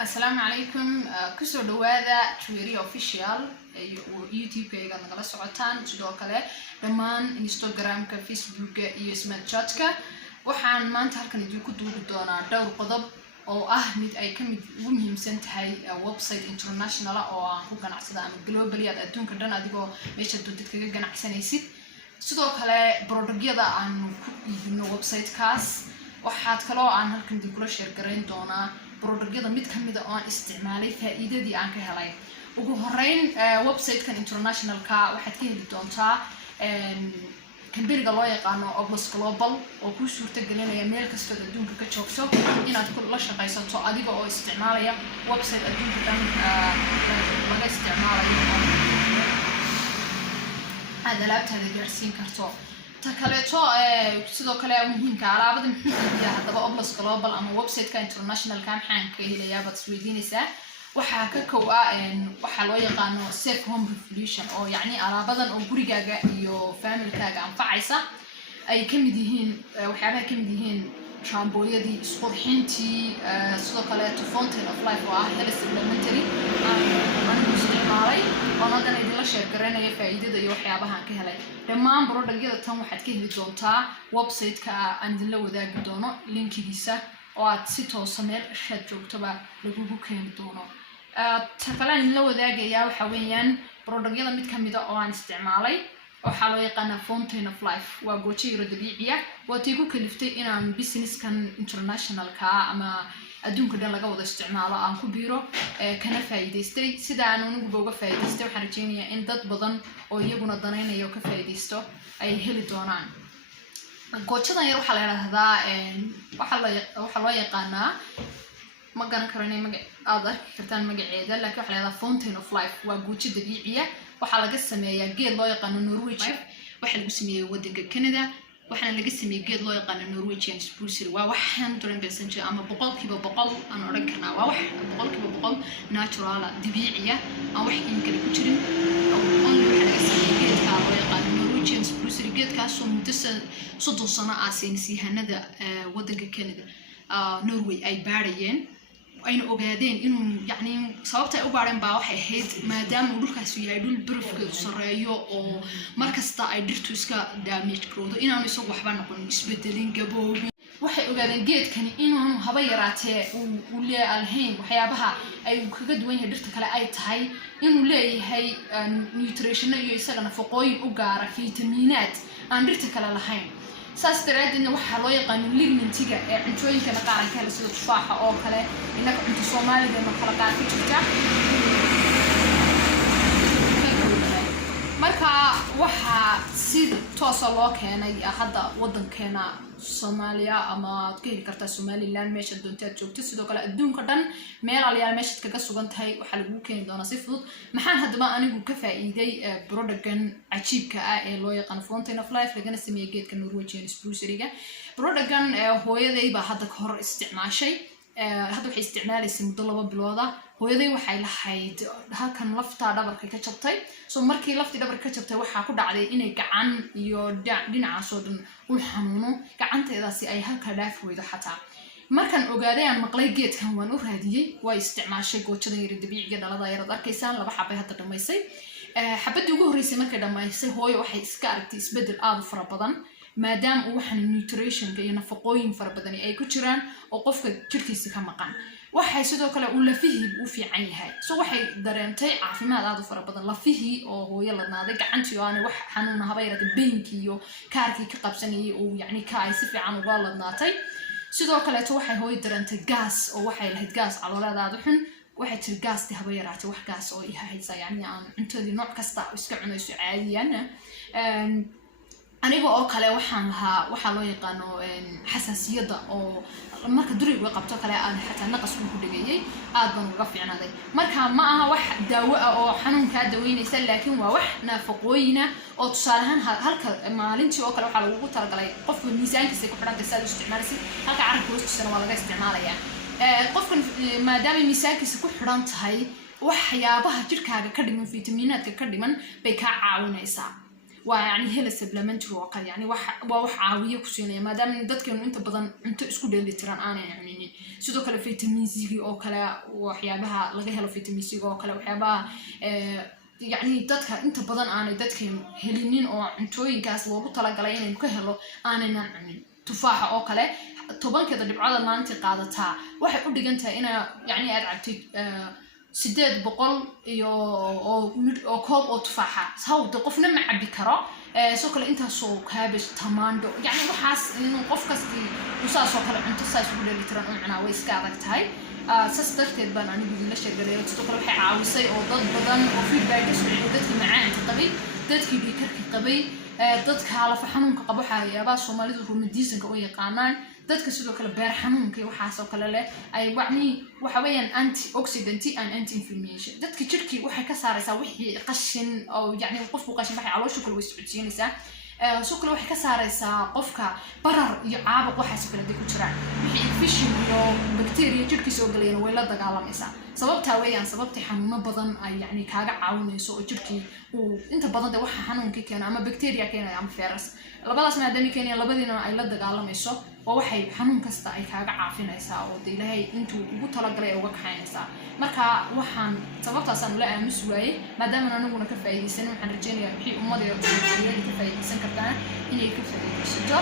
السلام عليكم كسر دواذا تويري official YouTube كيغا نغلا سوcotaan sidoo kale dhamaan Instagram ka Facebook iyo Snapchat ka waxaan maanta halkan idinku duubi doonaa dhowr qodob oo ah mid ay ka mid ugu muhiimsan tahay website international oo aan ku ganacsada ama globally adduunka dhan adigoo meesha doontid kaga ganacsanaysid sidoo kale product-yada aan ku iibino website kaas waxaad kale oo aan halkan idinku la share gareyn doonaa product-yada mid kamid ah oo aan isticmaalay faa'iidadii aan ka helay ugu horeyn website-kan international ka waxaad ka heli doontaa kambaniga loo yaqaano Oblus Global oo ku suurta gelinaya meel kasta oo adduunka ka joogto inaad ku la shaqaysato adiga oo isticmaalaya website adduunka dhan laga isticmaalayo aad alaabtaada gaarsiin karto ta kaleeto sidoo kale muhiimka alaabada muhiimka hadaba Oblus Global ama website-ka international ka maxaan ka helayaa baad isweydiinaysaa waxa ka koowa waxa loo yaqaano safe home revolution oo yaani alaabadan oo gurigaaga iyo family-kaaga anfacaysa ay kamid yihiin waxyaabaha kamid yihiin shaambooyadii isqurxintii sidoo kale fountain of life oo ah health supplementary aan isticmaalay oo hadda idin la share garanayo faa'iidada iyo waxyaabaha aan ka helay dhamaan product-yada tan waxaad ka heli doontaa website-ka aan idin la wadaagi doono linkigiisa oo aad si toos ah meel shaad joogtaba lagu keeni doono takalaan la wadaagaya waxa weeyaan product-yada mid kamid ah oo aan isticmaalay waxa loo yaqaan fountain of life waa goojeero dabiici ah oo tiigu kaliftay inaan business-kan international ka ama adduunka dhan laga wada isticmaalo aan ku biiro kana faa'iideystay sida aan ugu uga faa'iideystay waxaan rajeynayaa in dad badan oo iyaguna danaynayo ka faa'iideysto ay heli doonaan goojadan yar waxa la yiraahdaa waxa loo yaqaanaa ma garan karanay magaceeda kartaan magaceeda laakiin waxa la yiraahdaa fountain of life waa goojo dabiici ah waxa laga sameeyaa geed loo yaqaan Norwegian waxa lagu sameeyay wadanka Canada waxana laga sameeyay geed loo yaqaan Norwegian spruce waa wax 100% ama 100% aan oran karnaa waa wax 100% natural dabiici ah aan wax kale ku jirin oo waxa laga sameeyay geedka loo yaqaan Norwegian spruce geedkaas oo muddo 30 sano ah saynisyahannada wadanka Canada Norway ay baarayeen ayna ogaadeen inuu yaani sababta ay u baareen baa waxay ahayd maadaama dhulkaas yahay dhul barafkeedu sareeyo oo markasta ay dhirtu iska damage garowdo inaanu isagu waxba noqon isbedelin gaboobi waxay ogaadeen geedkani inuu haba yaraatee uu leeyahay waxyaabaha ay kaga duwan yahay dhirta kale ay tahay inuu leeyahay nutrition iyo isaga nafaqooyin u gaar ah fiitamiinaad aan dhirta kale lahayn saas daraadina waxa loo yaqaan lignintiga ee cuntooyinka la qaadan kara sida tufaaxa oo kale inaga cunto Soomaaliga ma kala qaad ku jirta marka waxa si toos ah loo keenay hadda wadankeena Soomaaliya ama aad ka heli kartaa Somaliland meesha doontaad joogto sidoo kale adduunka dhan meel aliyaal meesha kaga sugan tahay waxa lagu keeni doonaa si fudud maxaan hadaba anigu ka faa'iiday product-kan cajiibka ah ee loo yaqaan fountain of life lagana sameeyay geedka Norwegian spruce-ga product-kan hooyaday baa hadda ka hor isticmaashay hadda waxay isticmaalaysaa muddo 2 bilood ah hooyaday waxay lahayd halkan lafta dhabarka ka jabtay soo markii laftii dhabarka ka jabtay waxa ku dhacday inay gacan iyo dhinacaas oo dhan u xanuuno gacanteedaasi ay halka dhaaf weydo xataa markan ogaaday aan maqlay geedkan waan u raadiyay way isticmaashay goojadan yar dabiiciga dhalada yar arkaysaan laba xabay hadda dhameysay xabadii ugu horeysay markay dhameysay hooyo waxay iska aragtay isbedel aad u fara badan maadaama uu waxan nutrition iyo nafaqooyin fara badan ay ku jiraan oo qofka jirkiisa ka maqan waxay sidoo kale uu lafihii u fiican yahay soo waxay dareentay caafimaad aad u fara badan lafihii oo hooyo la naaday gacantii oo aan wax xanuun haba yaraatay beenkii iyo kaarkii ka qabsanayay oo yaani ka ay si fiican uga ladnaatay sidoo kale waxay hooyo dareentay gas oo waxay lahayd gas caloolada aad u xun waxay tir gaasti haba yaraatay wax gas oo ihaysa yaani aan cuntadii nooc kasta iska cunayso caadiyan aniga oo kale waxaan lahaa waxa loo yaqaano xasaasiyada oo marka duriga qabto kale aan xataa naqas ku dhigayay aad baan uga fiicnaaday marka ma aha wax daawo ah oo xanuunka daweynaysa laakiin waa wax nafaqooyina oo tusaalahan halka maalintii oo kale waxa lagu talagalay qofka miisaankiisa ku xidhan tahay isticmaalisi halka carabka hoostiisa waa laga isticmaalaya qofkan maadaama miisaankiisa ku xidhan tahay waxyaabaha jirkaaga ka dhiman fiitamiinaadka ka dhiman bay ka caawinaysaa ويعني هلا supplementary وقال يعني wax caawiyo ku siinaya maadaama dadkeenu inta badan cunto isku dheelitiran aanay cuninin sidoo kale vitamin C oo kale waxyaabaha laga helo vitamin C oo kale waxyaabaha يعني dadka inta badan aanay dadkeenu helinin oo cuntooyinkaas loogu talagalay inay ka helo aanayna cunin tufaaxa oo kale 10 dhibcood maalintii qaadataa waxay u dhigantahay in yani aad cabtid 800 iyo oo koob oo tufaaxa sawda qofna ma cabi karo soo kale inta soo kaabish tamaando yani waxaas inuu qof kasti usoo kale cunto saas u dheelitiran oo cunaa way iska adag tahay سسترتد بان أنا بدي ليش أقدر تدخل في عاوسي أو ضد بدن وفي باقي سوي ضدك معاه قبي ضدك بيكرك قبي ضدك على فحنون كقبوحة يا باس وما لذو مديسن قوية قانان ضدك سيدو كلا بير حنون كي وحاسة وكلا لا أي وعني وحويا أنتي أوكسيدنتي أن أنتي إنفلاميشن ضدك تركي وحي كسر يسوي قشن أو يعني وقف قشن بحي على شكل ويسعودين سا سوق لو حكى ساريسا قفكا برر يعابق waxa soo kala dib ku jiraan wixii infection iyo bacteria jirka soo galayna way la dagaalamaysaa sababta weeyaan sababta xanuuno badan ay yani kaaga caawinayso oo jirkii uu inta badan waxa xanuunka keena ama bacteria keena ama virus labadaas maadaama keenaya labadina ay la dagaalamayso oo waxay xanuun kasta ay kaaga caafinaysaa oo ilaahay intuu ugu talagalay uga kaxaynaysaa marka waxaan sababtaas aan la aamus waayay maadaama anaguna ka faa'iideysan waxaan rajeynayaa wixii ummadda ka faa'iideysan kartaa inay ka faa'iideysato